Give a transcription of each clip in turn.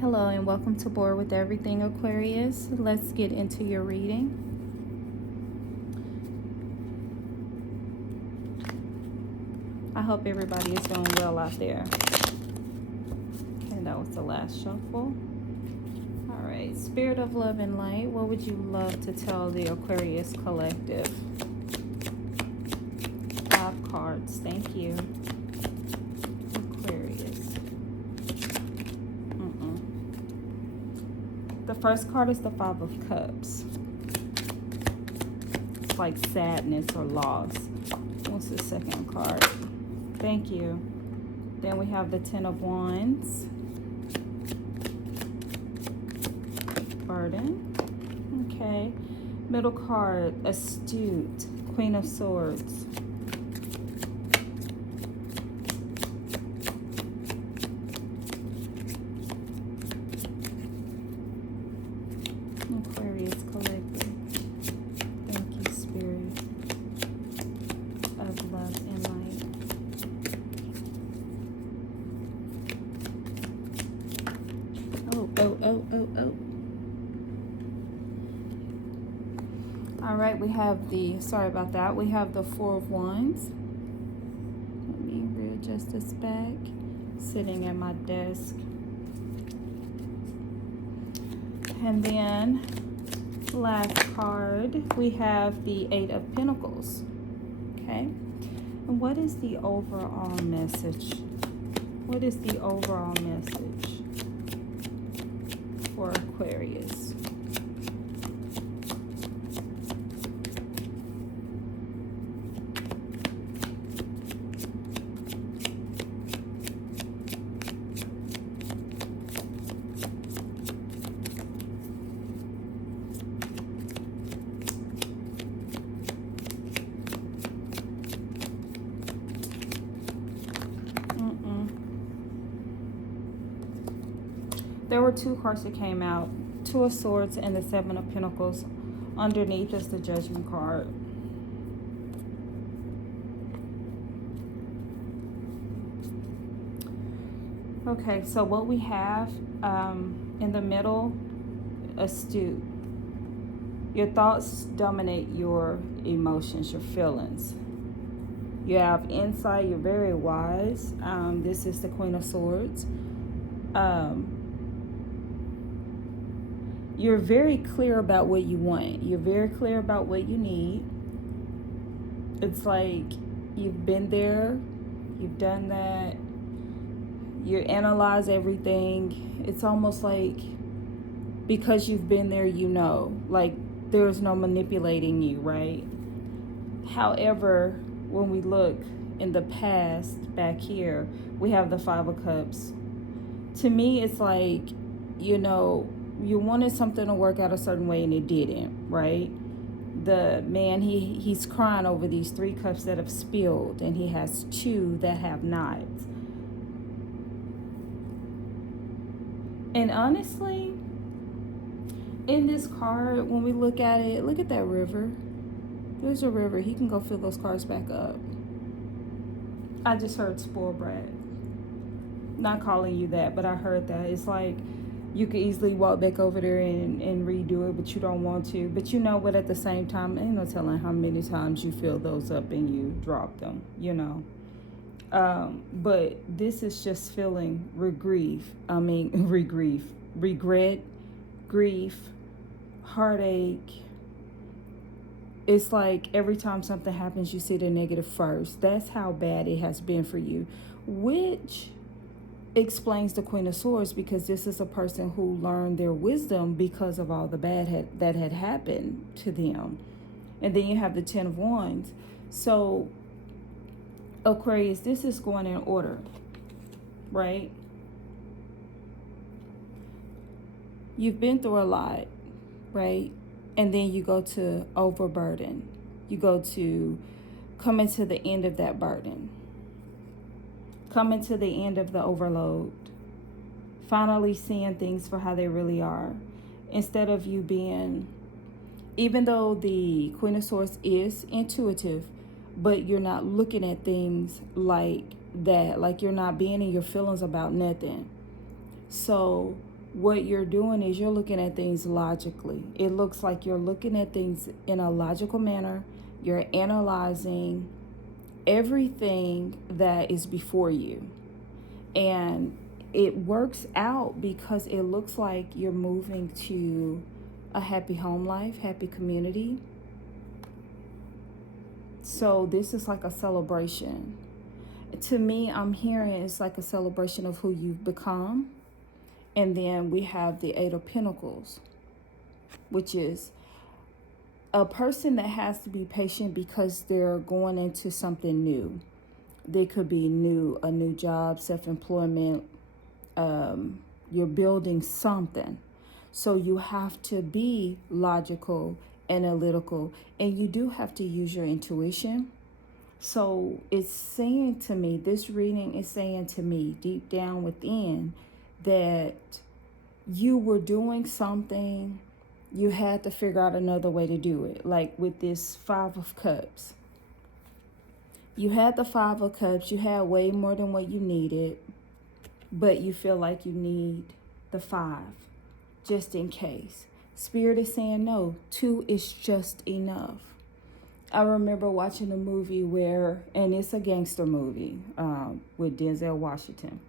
Hello and welcome to Board with Everything, Aquarius. Let's get into your reading. I hope everybody is doing well out there. Okay, that was the last shuffle. All right, Spirit of Love and Light, what would you love to tell the Aquarius collective? 5 cards, thank you. The first card is the 5 of Cups. It's like sadness or loss. What's the second card? Thank you. Then we have the 10 of Wands. Burden. Okay. Middle card, Astute. Queen of Swords. Aquarius collective. Thank you, Spirit of Love and Light. Oh. All right, we have the, sorry about that, we have the 4 of Wands. Let me readjust this back. Sitting at my desk. And then, last card, we have the 8 of Pentacles. Okay? And what is the overall message? What is the overall message for Aquarius? There were 2 cards that came out. 2 of Swords and the 7 of Pentacles. Underneath is the Judgment card. Okay, so what we have in the middle, Astute. Your thoughts dominate your emotions, your feelings. You have insight. You're very wise. This is the Queen of Swords. You're very clear about what you want. You're very clear about what you need. It's like you've been there. You've done that. You analyze everything. It's almost like because you've been there, you know. Like there's no manipulating you, right? However, when we look in the past, back here, we have the 5 of Cups. To me, it's like, you know, you wanted something to work out a certain way and it didn't, right? The man, he's crying over these 3 cups that have spilled, and he has 2 that have not. And honestly, in this card, when we look at it, look at that river. There's a river. He can go fill those cards back up. I just heard spoiled brat. Not calling you that, but I heard that. It's like you could easily walk back over there and redo it, but you don't want to. But you know, but at the same time, ain't no telling how many times you fill those up and you drop them, you know. But this is just feeling regret, grief, heartache. It's like every time something happens, you see the negative first. That's how bad it has been for you, which explains the Queen of Swords, because this is a person who learned their wisdom because of all the bad that had happened to them. And then you have the 10 of Wands. So Aquarius, this is going in order, right? You've been through a lot, right? And then you go to overburden. You go to coming to the end of that burden. Coming to the end of the overload. Finally seeing things for how they really are. Instead of you being, even though the Queen of Swords is intuitive, but you're not looking at things like that. Like you're not being in your feelings about nothing. So what you're doing is you're looking at things logically. It looks like you're looking at things in a logical manner. You're analyzing everything that is before you. And it works out because it looks like you're moving to a happy home life, happy community. So this is like a celebration. To me, I'm hearing it's like a celebration of who you've become. And then we have the Eight of Pentacles, which is a person that has to be patient because they're going into something new. They could be a new job, self-employment. You're building something. So you have to be logical, analytical, and you do have to use your intuition. So it's saying to me, this reading is saying to me deep down within that you were doing something, you had to figure out another way to do it. Like with this Five of Cups. You had the Five of Cups, you had way more than what you needed, but you feel like you need the 5 just in case. Spirit is saying no, 2 is just enough. I remember watching a movie where, and it's a gangster movie with Denzel Washington,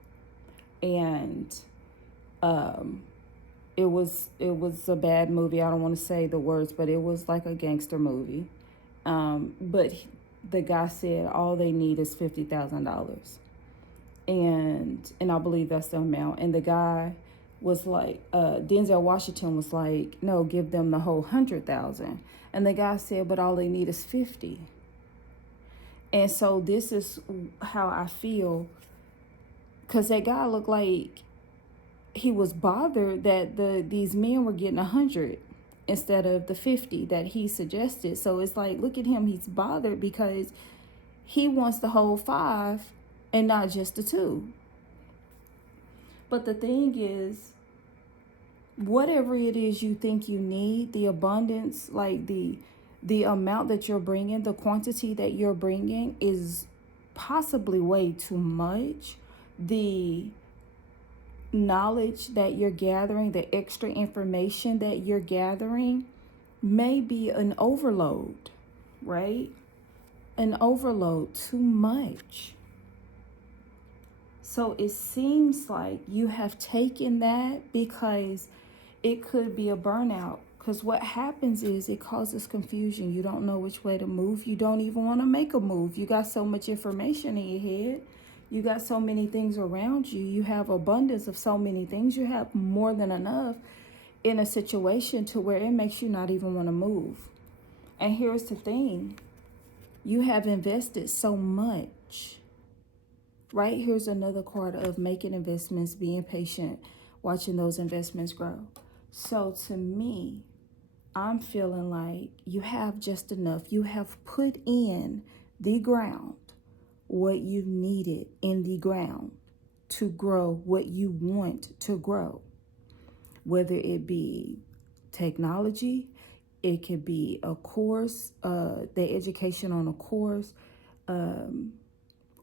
and it was a bad movie. I don't want to say the words, but it was like a gangster movie. But the guy said all they need is $50,000, and I believe that's the amount. And the guy was like, Denzel Washington was like, no, give them the whole 100,000. And the guy said, but all they need is 50. And so this is how I feel, because that guy looked like he was bothered that these men were getting 100 instead of the 50 that he suggested. So it's like, look at him, he's bothered because he wants the whole 5 and not just the 2. But the thing is, whatever it is you think you need, the abundance, like the amount that you're bringing, the quantity that you're bringing is possibly way too much. The knowledge that you're gathering, the extra information that you're gathering may be an overload, right? An overload, too much. So it seems like you have taken that because it could be a burnout. Because what happens is it causes confusion. You don't know which way to move. You don't even want to make a move. You got so much information in your head. You got so many things around you. You have abundance of so many things. You have more than enough in a situation to where it makes you not even want to move. And here's the thing. You have invested so much. Right? Here's another card of making investments, being patient, watching those investments grow. So to me, I'm feeling like you have just enough. You have put in the ground what you needed in the ground to grow what you want to grow. Whether it be technology, it could be a course, the education on a course,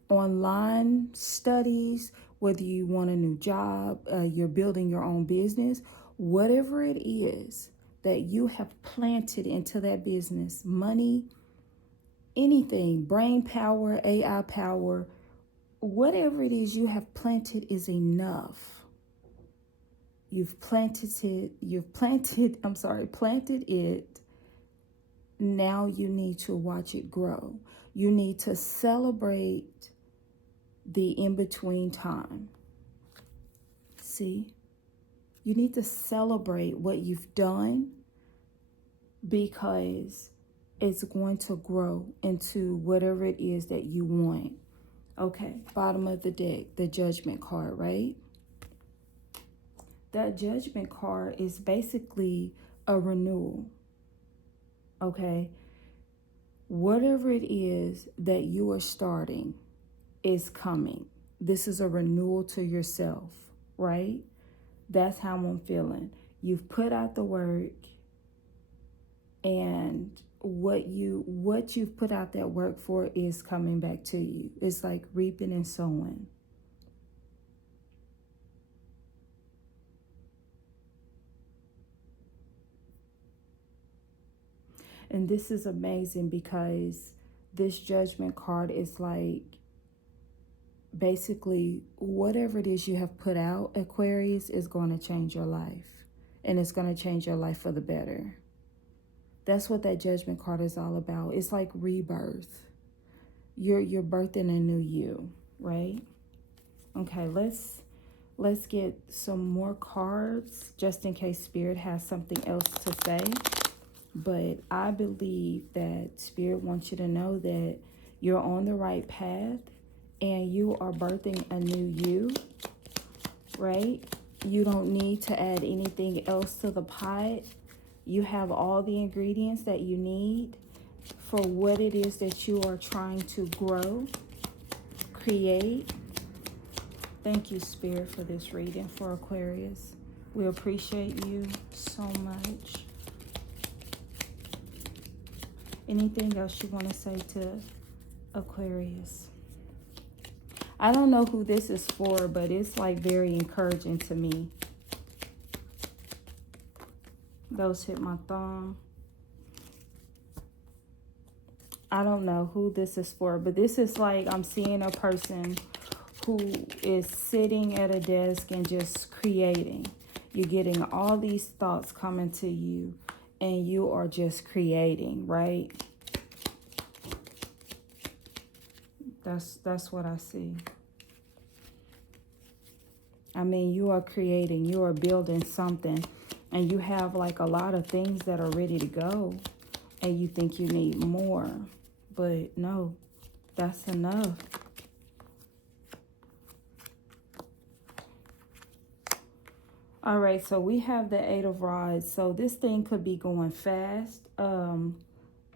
online studies, whether you want a new job, you're building your own business, whatever it is that you have planted into that business, money, anything, brain power, AI power, whatever it is you have planted is enough. Planted it. Now you need to watch it grow. You need to celebrate the in-between time. See? You need to celebrate what you've done because it's going to grow into whatever it is that you want. Okay, bottom of the deck, the Judgment card, right? That Judgment card is basically a renewal. Okay? Whatever it is that you are starting is coming. This is a renewal to yourself, right? That's how I'm feeling. You've put out the work, and what you've put out that work for is coming back to you. It's like reaping and sowing. And this is amazing because this Judgment card is like, basically, whatever it is you have put out, Aquarius, is going to change your life. And it's going to change your life for the better. That's what that Judgment card is all about. It's like rebirth. You're birthing a new you, right? Okay, let's get some more cards just in case Spirit has something else to say. But I believe that Spirit wants you to know that you're on the right path and you are birthing a new you, right? You don't need to add anything else to the pot. You have all the ingredients that you need for what it is that you are trying to grow, create. Thank you, Spirit, for this reading for Aquarius. We appreciate you so much. Anything else you want to say to Aquarius? I don't know who this is for, but it's like very encouraging to me. Those hit my thumb. I don't know who this is for, but this is like I'm seeing a person who is sitting at a desk and just creating. You're getting all these thoughts coming to you and you are just creating, right? That's what I see. I mean, you are creating, you are building something, and you have like a lot of things that are ready to go, and you think you need more, but no, that's enough. All right, so we have the Eight of Rods. So this thing could be going fast.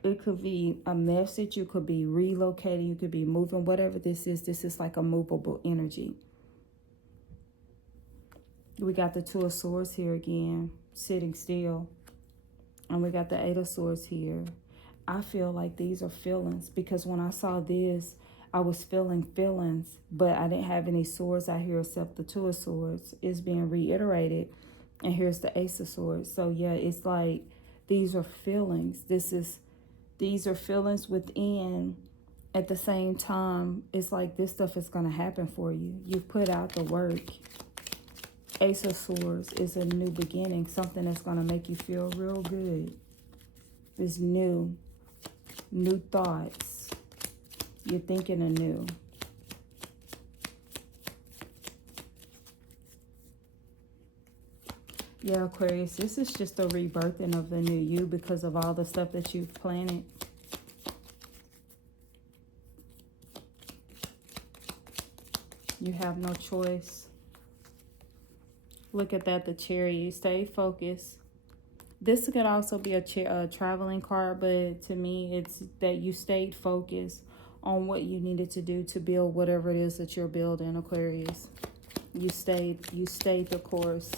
It could be a message. You could be relocating. You could be moving. Whatever this is like a movable energy. We got the Two of Swords here again, sitting still. And we got the Eight of Swords here. I feel like these are feelings because when I saw this, I was feeling feelings, but I didn't have any swords out here except the Two of Swords. It's being reiterated. And here's the Ace of Swords. So yeah, it's like these are feelings. These are feelings within. At the same time, it's like this stuff is going to happen for you. You've put out the work. Ace of Swords is a new beginning. Something that's going to make you feel real good. It's new. New thoughts. You're thinking anew. Yeah, Aquarius, this is just a rebirthing of the new you because of all the stuff that you've planted. You have no choice. Look at that, the Chariot. Stay focused. This could also be a traveling card, but to me, it's that you stayed focused on what you needed to do to build whatever it is that you're building, Aquarius. You stayed the course.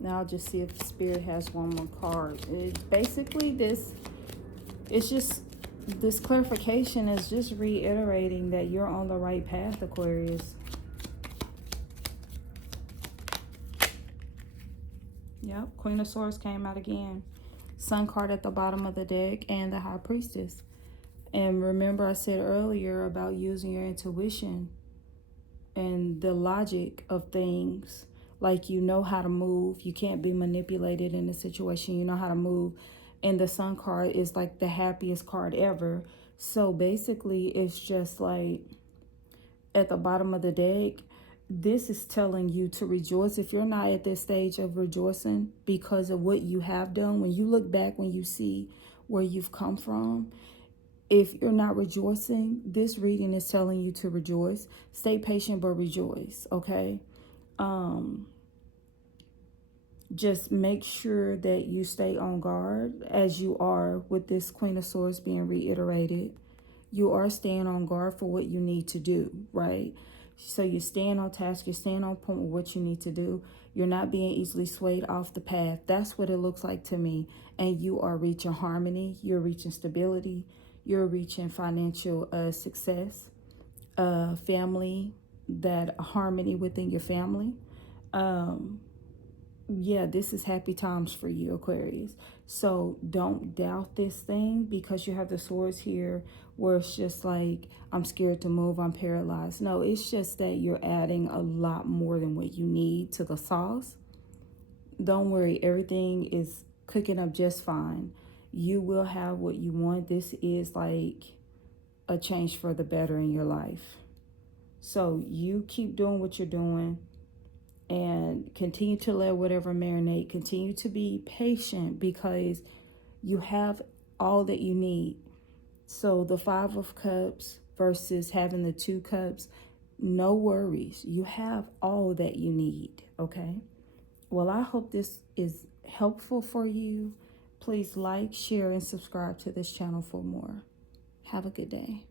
Now I'll just see if the Spirit has one more card. It's basically this clarification is just reiterating that you're on the right path, Aquarius. Yep, Queen of Swords came out again. Sun card at the bottom of the deck and the High Priestess. And remember I said earlier about using your intuition and the logic of things. Like you know how to move. You can't be manipulated in a situation. You know how to move. And the Sun card is like the happiest card ever. So basically it's just like at the bottom of the deck, this is telling you to rejoice. If you're not at this stage of rejoicing because of what you have done, when you look back, when you see where you've come from, if you're not rejoicing, this reading is telling you to rejoice. Stay patient, but rejoice, okay? Just make sure that you stay on guard as you are with this Queen of Swords being reiterated. You are staying on guard for what you need to do, right? So you're staying on task, you're staying on point with what you need to do. You're not being easily swayed off the path. That's what it looks like to me. And you are reaching harmony, you're reaching stability, you're reaching financial success, family, that harmony within your family. yeah, this is happy times for you, Aquarius. So don't doubt this thing, because you have the swords here where it's just like, I'm scared to move, I'm paralyzed. No, it's just that you're adding a lot more than what you need to the sauce. Don't worry, everything is cooking up just fine. You will have what you want. This is like a change for the better in your life. So you keep doing what you're doing and continue to let whatever marinate. Continue to be patient, because you have all that you need. So the 5 of Cups versus having the 2 Cups, no worries. You have all that you need, okay? Well, I hope this is helpful for you. Please like, share, and subscribe to this channel for more. Have a good day.